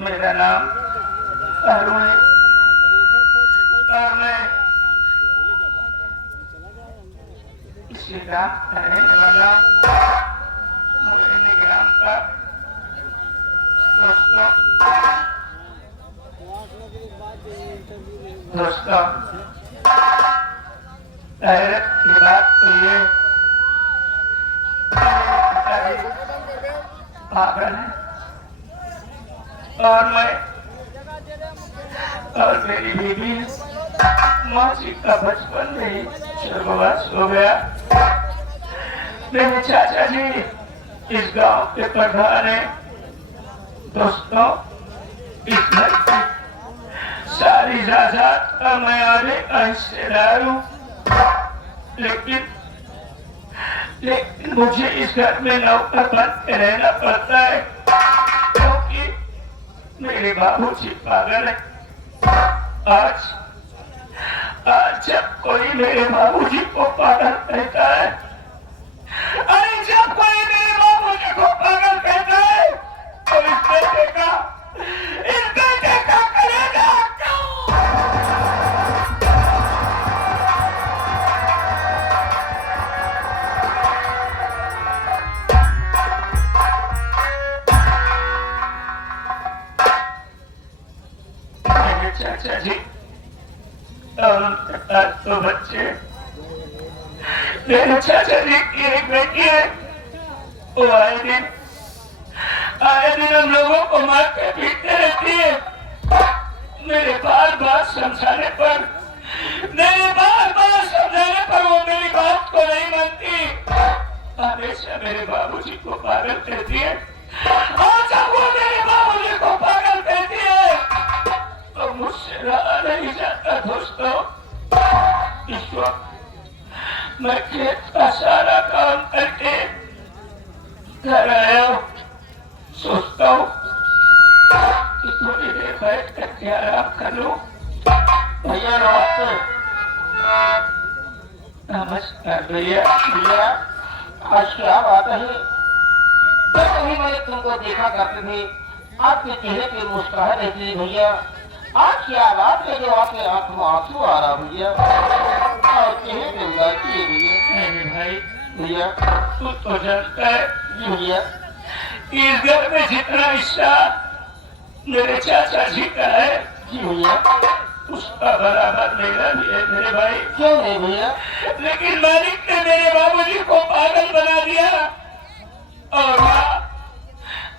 मेरा नाम अरुण है और मैं इसी ग्राम का रहने वाला मोहिनी ग्राम का। दोस्तों हैरत की बात तो ये पागल है और मैं और मेरी बीवी मासी का बचपन में ही स्वर्गवास हो गया। मेरे चाचा जी इस गांव के प्रधान है। दोस्तों इस घर की सारी जायदाद का मैं आने का हिस्सेदार हूँ, लेकिन मुझे इस घर में नौकर बन के रहना पड़ता है क्योंकि मेरे बाबूजी पागल है। आज जब कोई मेरे बाबूजी को पागल कहता है, अरे जब कोई मेरे बाबूजी को पागल कहता है तो इस बेटे का करेगा चाचा जी और उनके पास दो बच्चे। मेरे चाचा जी की एक बेटी है, वो आए दिन हम लोगों को मार के पीटते रहती है। मेरे बार बार समझाने पर वो मेरी बात को नहीं मानती। हमेशा मेरे बाबूजी को पागल कहती है और जब वो मेरे बाबूजी को पागल कहती है तो मुझसे रहा नहीं जाता। दोस्तों इस वक्त मैं खेत का सारा काम करके घर आया हूँ, सोचता हूँ कि थोड़ी देर बैठ करके आराम कर लूं। भैया नमस्ते। नमस्कार भैया। भैया आज क्या बात है, जब कभी मैंने तुमको देखा करते थे आपके चेहरे पे मुस्कुराहट रहती है भैया। आज क्या बात है जो आपके आंखों में आंसू आ रहा भैया और चेहरे पे उदासी है भैया? मेरे भाई भैया तू तो जानता है जी भैया, इस घर में जितना हिस्सा मेरे चाचा जी का है जी भैया, उसका बराबर मेरा भी है मेरे भाई। क्यों नहीं भैया? लेकिन मालिक ने मेरे बाबूजी को पागल बना दिया और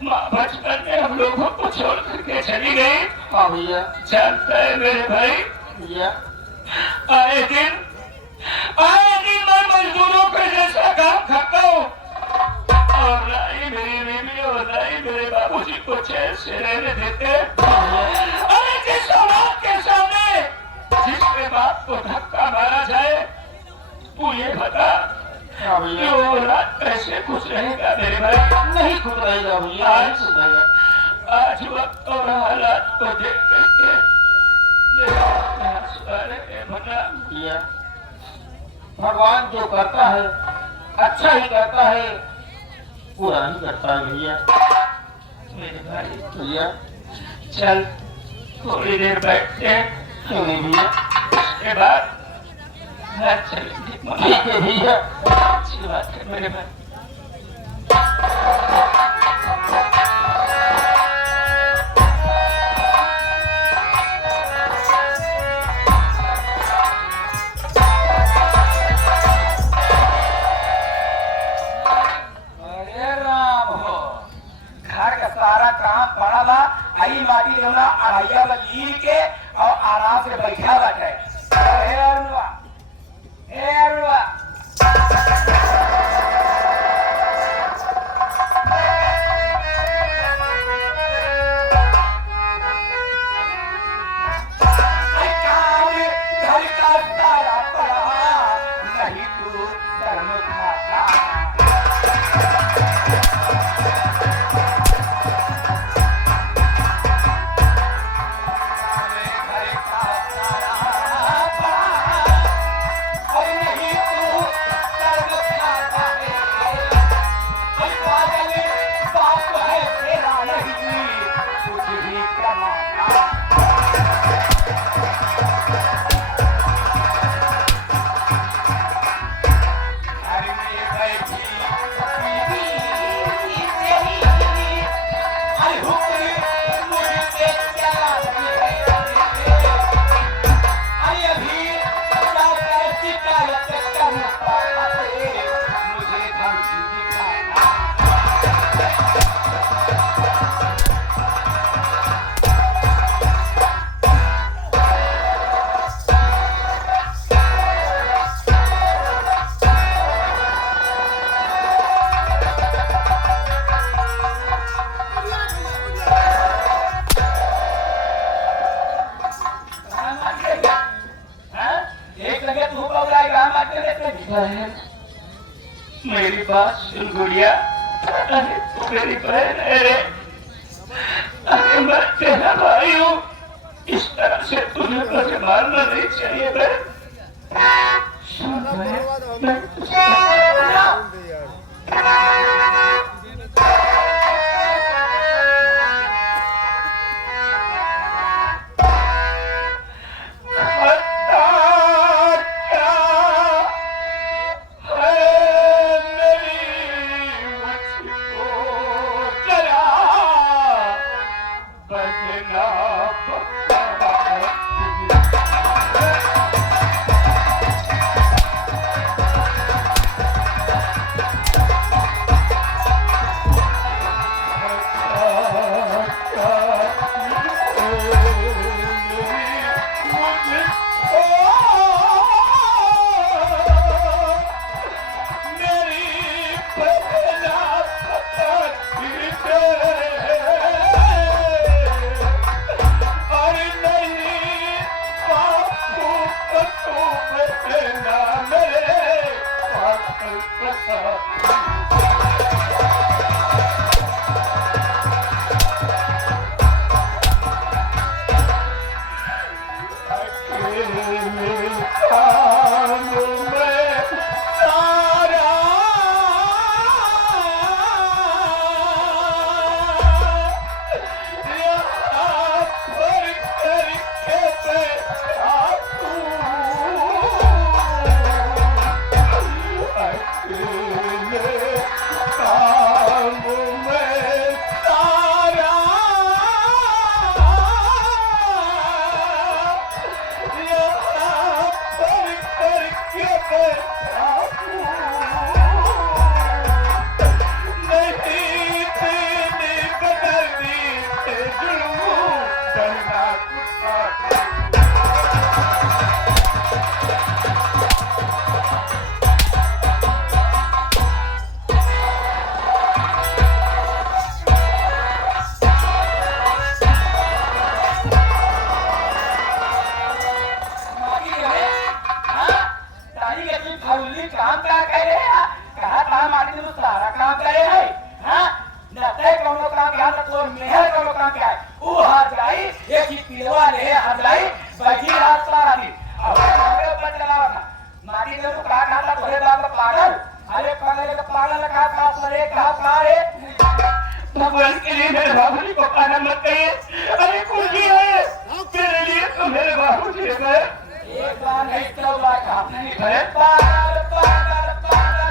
माँ बचपन में हम लोगों को छोड़ करके चली गई। हाँ भैया। जानता है मेरे भाई भैया आए दिन मैं मजदूरों के जैसा काम करता हूँ और राई मेरी बीवी और राई मेरे बाबूजी को चैन से रहने देते। अरे जिस औलाद के सामने जिसके बाप को धक्का मारा जाए, तू ये बता हाँ भैया, वो औलाद कैसे खुश रहेगा मेरे भाई? नहीं खुद रहेगा भैया, नहीं खुद रहेगा। आज वक्त और हालात को देख करके भैया भगवान जो करता है अच्छा ही करता है, पूरा ही करता है भैया। मेरे भाई भैया चल थोड़ी देर बैठते हैं, क्यों नहीं भैया? उसके बाद घर चलेंगे। ठीक है भैया। अच्छी बात है मेरे भाई। आई माटी लेना अढ़ाइया लील के और आराम से बैठा बैठे। हे अरुणवा, हे अरुणवा। बहन, मेरी बात सुन गुड़िया। अरे तू मेरी बहन है रे। अरे मैं तेरा भाई हूँ। इस तरह से तुझे मुझे मारना नहीं चाहिए बहन। सुन बहन, मैं भगवान के लिए मेरे बाबूजी को खाना मत कहिए। अरे कुछ ही है तेरे लिए तो मेरे बाबूजी है। एक बार नहीं 2 बार कहा नहीं करे। पागल पागल पागल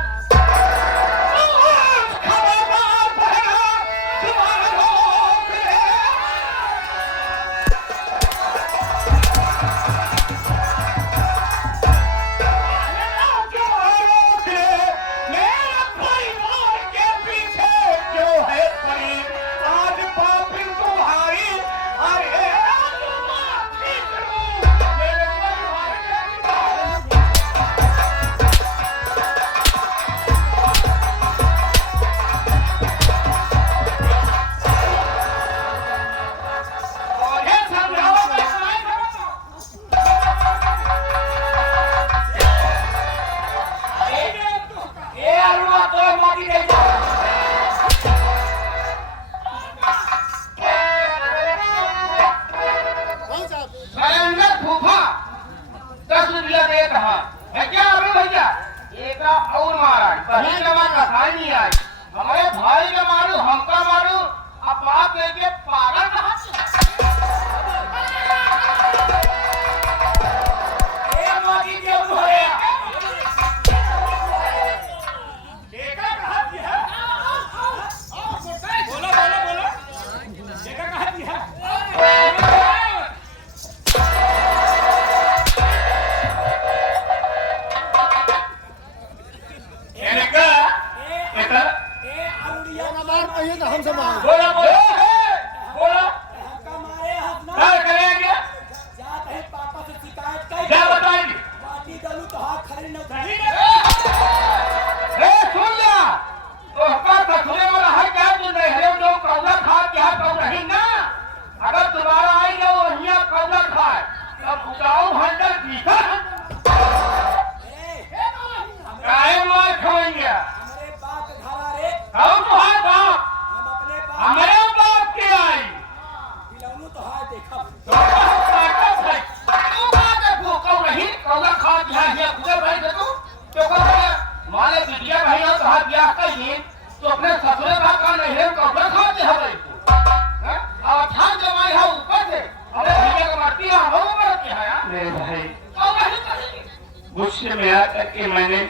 तक कि मैंने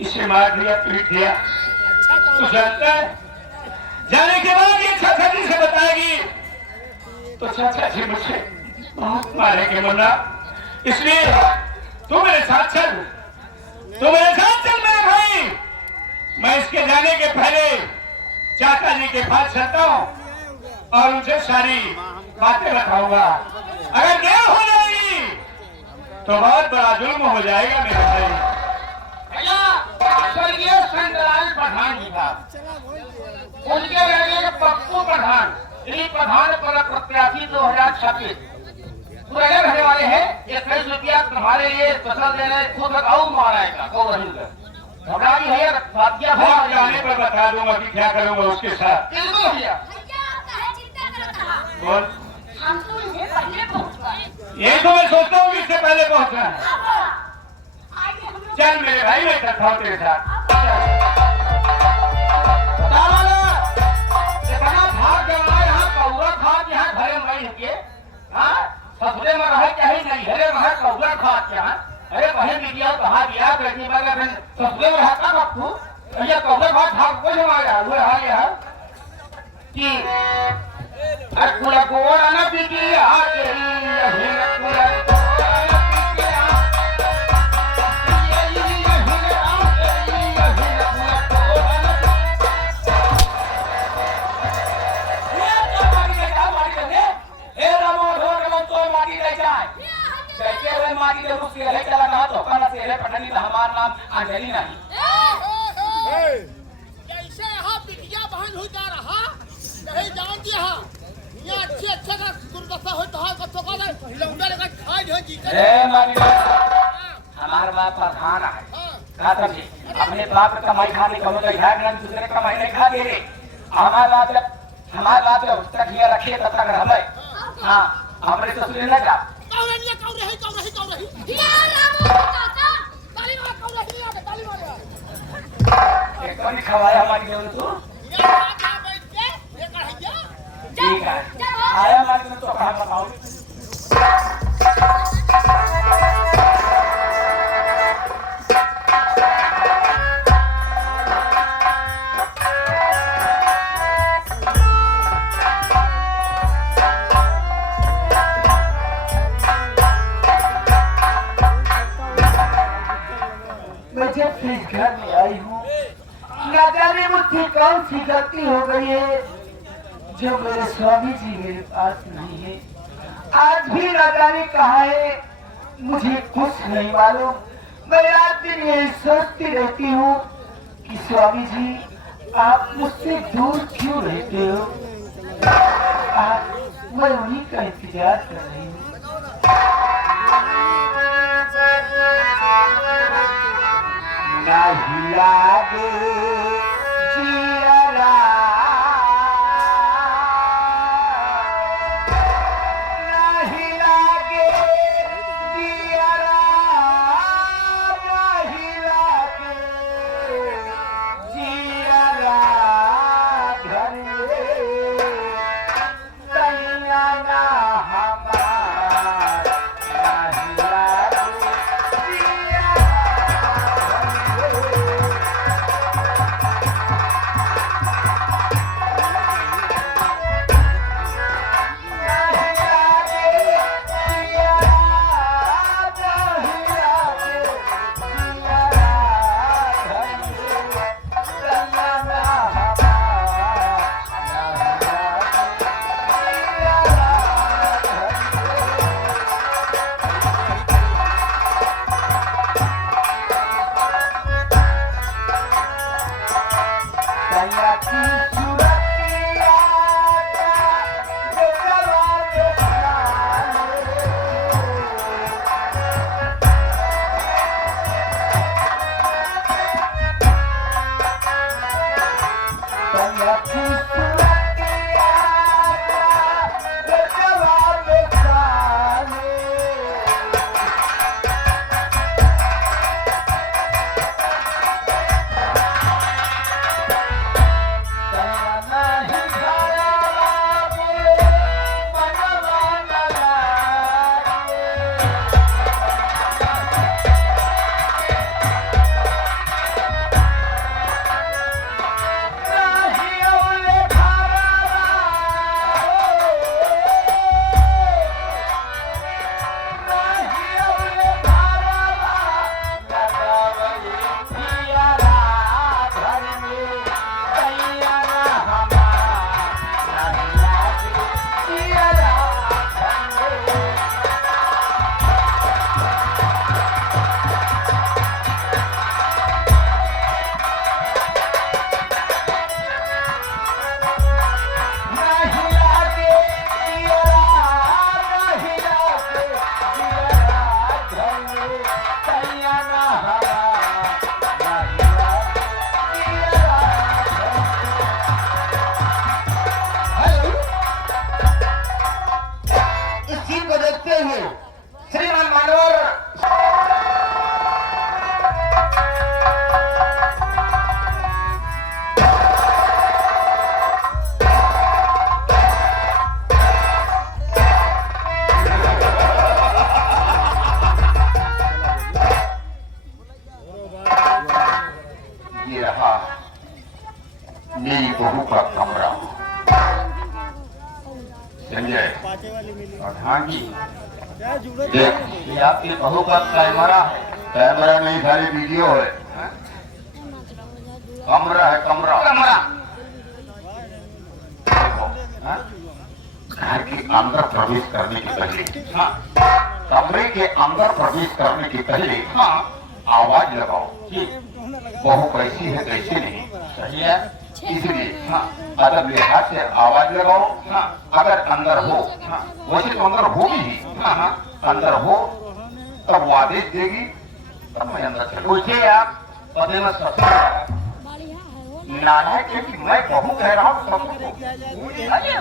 इसे मार दिया, पीट दिया। तू जानता है, जाने के बाद ये चाचा जी से बताएगी तो चाचा जी मुझे बहुत मारेंगे मुन्ना। इसलिए तू मेरे साथ चल, तू मेरे साथ चल मेरे भाई। मैं इसके जाने के पहले चाचा जी के पास चलता हूँ और उनसे सारी बातें बताऊंगा। अगर देर हो जाएगी तो बहुत बड़ा जुल्म हो जाएगा मेरे भाई। स्वर्गीय संतलाल प्रधान जी था, उनके लगे पप्पू प्रधान, इन्हीं प्रधान पर प्रत्याशी 2026 पुराने रहने वाले हैं। 21 रुपया तुम्हारे लिए स्पेशल देने खुद और मारेगा कौ घबरा की है बातिया बहुत जाने पर बता दूंगा कि क्या करूंगा उसके साथ। बिल्कुल भैया बोल। हम तो इन्हें पहले पहुंचना ये तो मैं सोचता हूँ कि इससे पहले पहुंचना है। चल मेरे भाई, मैं चलता हूँ तेरे साथ। भाग जमा यहाँ कौरा खा यहाँ घरे मई के ससुरे में रह चाहे नहीं घरे में कौरा खा यहाँ। अरे बहन दीजिए कहा दिया बेटी मैं ससुरे में रहता बापू भैया कौरा खा भाग को जमाया हुए हाल यहाँ कि कुला कोड़ा ना पीटी आके हमारा नाम अंजलि नहीं। जैसे यहाँ बिटिया बहन हो जा रहा नहीं जान दिया यहाँ अच्छे अच्छे का दुर्दशा हो तो हाँ कतो का लौंडा लगा खाई ढो जी हमारे बाप प्रधान है का समझे, अपने बाप का कमाई खाने का मतलब ध्यान ना दूसरे कमाई नहीं खा दे रे। हमारे बाप जब तक ये रखे तब तक रहले। हाँ हमरे ससुर न जा कौरनिया कौरही यार रामू चाचा ताली मार कौरही आ ताली मार एक तो नहीं खवाया हमारी देव तू। ये बात आ बैठ के ये कढ़ैया ठीक है आया हमारी में तो कहाँ बताओ। मैं जब से इस घर में आई हूँ न जाने मुझसे कौन सी गलती हो गई है जो मेरे स्वामी जी मेरे पास नहीं है। आज भी न जाने कहाँ है मुझे कुछ नहीं मालूम। मैं रात दिन यही सोचती रहती हूँ कि स्वामी जी आप मुझसे दूर क्यों रहते हो। आज मैं उन्हीं का इंतजार कर रही हूँ। नहीं लागे जियरा नहीं लागे जियरा नहीं लागे जियरा घर दैया ना हमार नहीं लागे जियरा संजय हाँ जी देख, ये आपकी बहू का कैमरा है। कैमरा नहीं खाली वीडियो है, कमरा है कमरा। कैमरा हाँ? घर के अंदर प्रवेश करने के पहले, हाँ कमरे के अंदर प्रवेश करने के पहले हाँ आवाज लगाओ। जी बहू कैसी है कैसी नहीं, सही है। इसलिए हाँ अगर लिहाज से आवाज लगाओ। हाँ अगर अंदर हो, हाँ वैसे तो अंदर होगी ही, हाँ हाँ अंदर हो तब वो आदेश देगी, तब मैं अंदर चलूँ। पूछे आप पति में सबसे नाना क्योंकि मैं बहू कह रहा हूँ सबको। अरे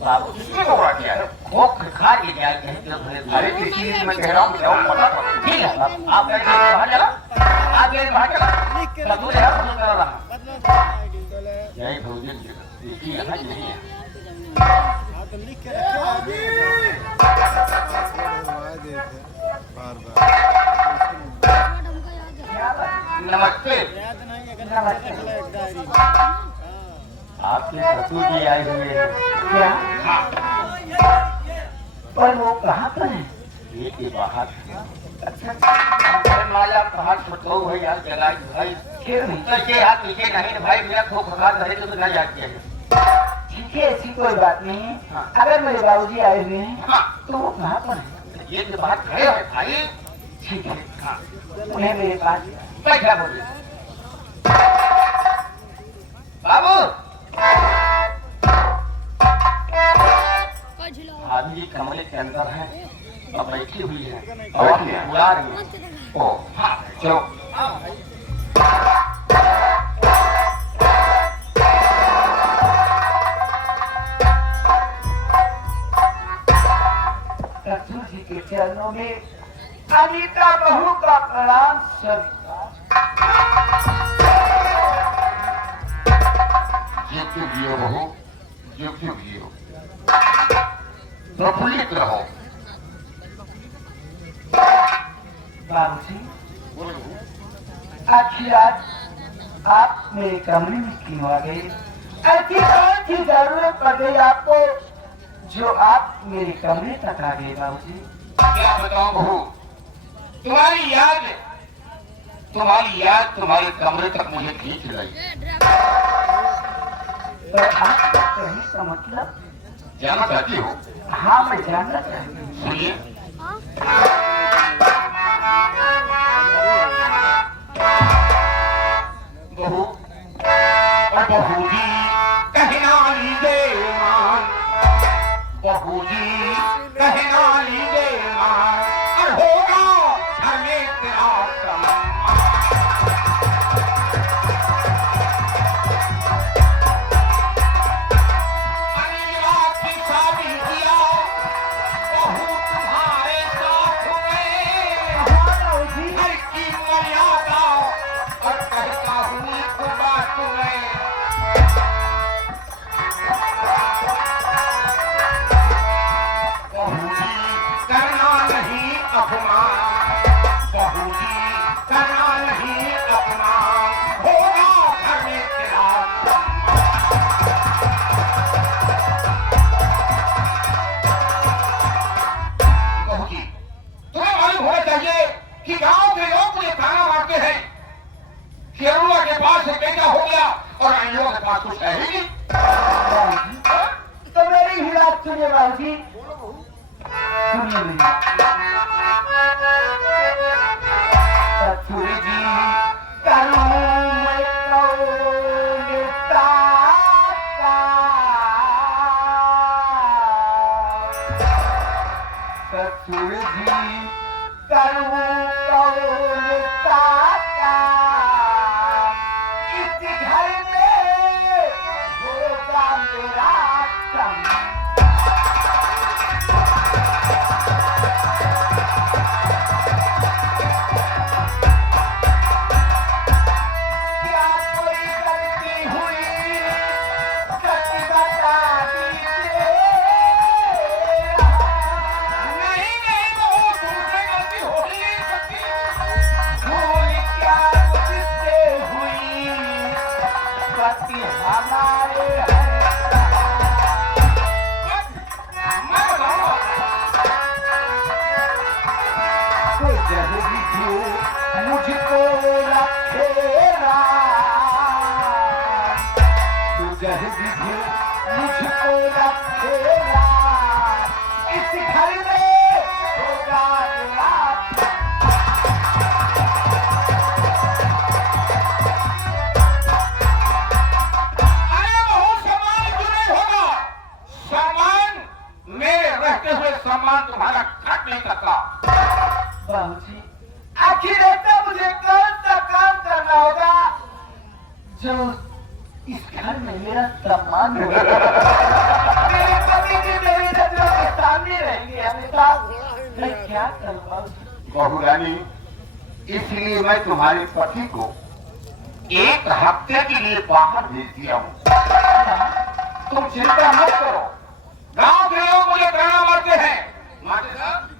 बाबू किसने बोला किया है? खोख खा के जाए कहीं तो भले अरे किसी चीज में कह रहा हूँ जाओ पता करो। ठीक है बाबू, आप गए थे बाहर चला, आप गए बाहर चला, तब है फोन कर रहा। यही भौजी देखी है नहीं है। नमस्ते। आपके ससुर जी आए हुए हैं क्या? हाँ पर वो कहाँ पर है? ये के बाहर। अच्छा माला कहाँ छोटो है यार जगह भाई फिर भी तो ये हाथ पीछे नहीं भाई मेरा खोख खा रहे तो न जाती है। ठीक है, ऐसी कोई बात नहीं है। हाँ। अगर मेरे बाबूजी आए हुए हैं हाँ तो वो कहाँ पर है? ये जो बात है भाई। ठीक है, हाँ उन्हें मेरे पास बैठा बोलिए बाबू। आदमी जी कमरे के अंदर है अब बैठी हुई है और बुला रही है। ओ हाँ चलो ससुर जी के चरणों में अनीता बहू का प्रणाम स्वीकार। युक्त जियो बहू, युक्त जियो, प्रफुल्लित रहो। बाबूजी, आखिर आज आप मेरे कमरे में क्यों आ गए? ऐसी कौन सी जरूरत पड़ गई आपको जो आप मेरे कमरे तक आ गए? बाबूजी, क्या बताऊं बहू, तुम्हारी याद तुम्हारे कमरे तक मुझे खींच लाई। तो आप कहने का मतलब? जानना चाहती हो? हाँ, मैं जानना चाहती हूँ। सुनिए। बहू और बहू जी कहना लीजिए मान, बहू जी कहना लीजिए मान, और होगा हमें तेरा सम्मान। अनिला की शादी किया, बहू तुम्हारे साथ में, घर की मर्यादा और कहता हूँ खुदा तुम्हें। बहू जी करना नहीं अपमान, बहू जी करना नहीं अपमान, होगा घर में तेरा बहू जी, तुम्हें मालूम होना चाहिए कि गांव के लोग मुझे ताना मारते हैं कि अरुणा के पास एक बेटा हो गया और अनिलों के पास कुछ है ही नहीं। तो मेरी ही बात सुनिए बाबूजी, सुनिए मेरी। ससुर जी करूं मैं कौन ताका, ससुर जी करूं कौन ताका, इस घर में होगा मेरा सम्मान। क्या कोई गलती हुई सच बता दीजिए। नहीं नहीं बहू, तुमसे गलती हो ही नहीं सकती। सम्मान तुम्हारा घट नहीं सकता। बाबूजी आखिर ऐसा मुझे कौन सा काम करना होगा जो इस घर में मेरा सम्मान होगा? मेरे पति जी मेरी नजरों के सामने रहेंगे हमेशा। मैं क्या करूं बाबूजी? बहू रानी, इसलिए मैं तुम्हारे पति को 1 हफ्ते के लिए बाहर भेज दिया हूँ। तुम चिंता मत करो, गांव के लोग मुझे गाना मारते हैं। मारते साहब,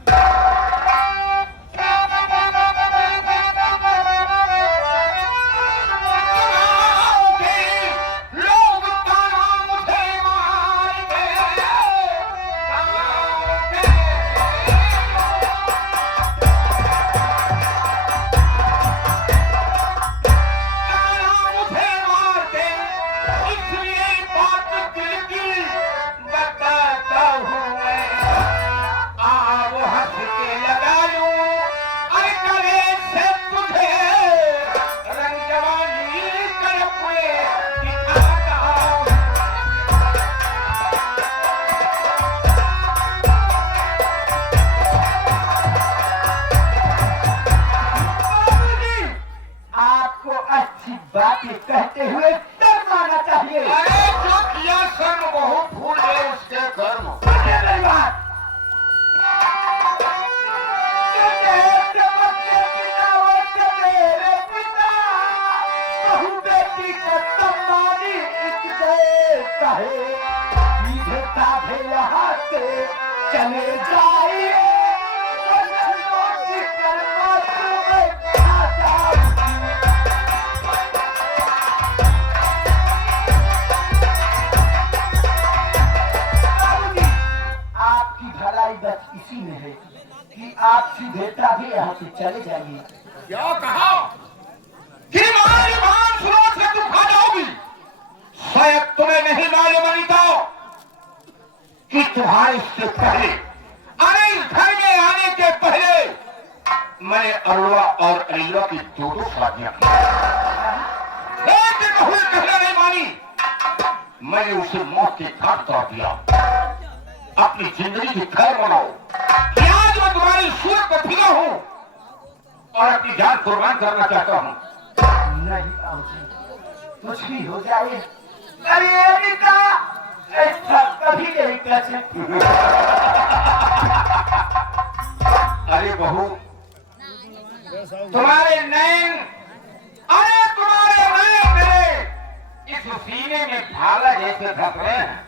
बातें कहते हुए शर्म आना चाहिए। अरे जो किया कर्म बहुत भूल गए उसके कर्म। सुनिए मेरी बात। मेरे पिता बहू बेटी का सम्मानी एक देता है। सीधे साधे यहाँ से चले जाइए। बस इसी में है कि आप सीधेता भी यहाँ से चले जाइए। क्या कहा कि हमारी मान सुनो से तुम खा जाओगी? शायद तुम्हें नहीं मालूम अनीता कि तुम्हारे से पहले, अरे इस घर में आने के पहले मैंने अरुआ और अलीवा की 2 शादियां की। लेकिन बहु कहना नहीं मानी, मैंने उसे मौत के घाट उतार दिया। अपनी जिंदगी की खैर बनाओ। आज मैं तुम्हारी सूरत को फिरा हूं और अपनी जान कुर्बान करना चाहता हूं। नहीं बाबूजी, कुछ भी हो जाए, अरे अनीता ऐसा कभी नहीं कर सकती। अरे बहू, तुम्हारे नैन, अरे तुम्हारे नैन मेरे इस सीने में भाला जैसे धस रहे हैं।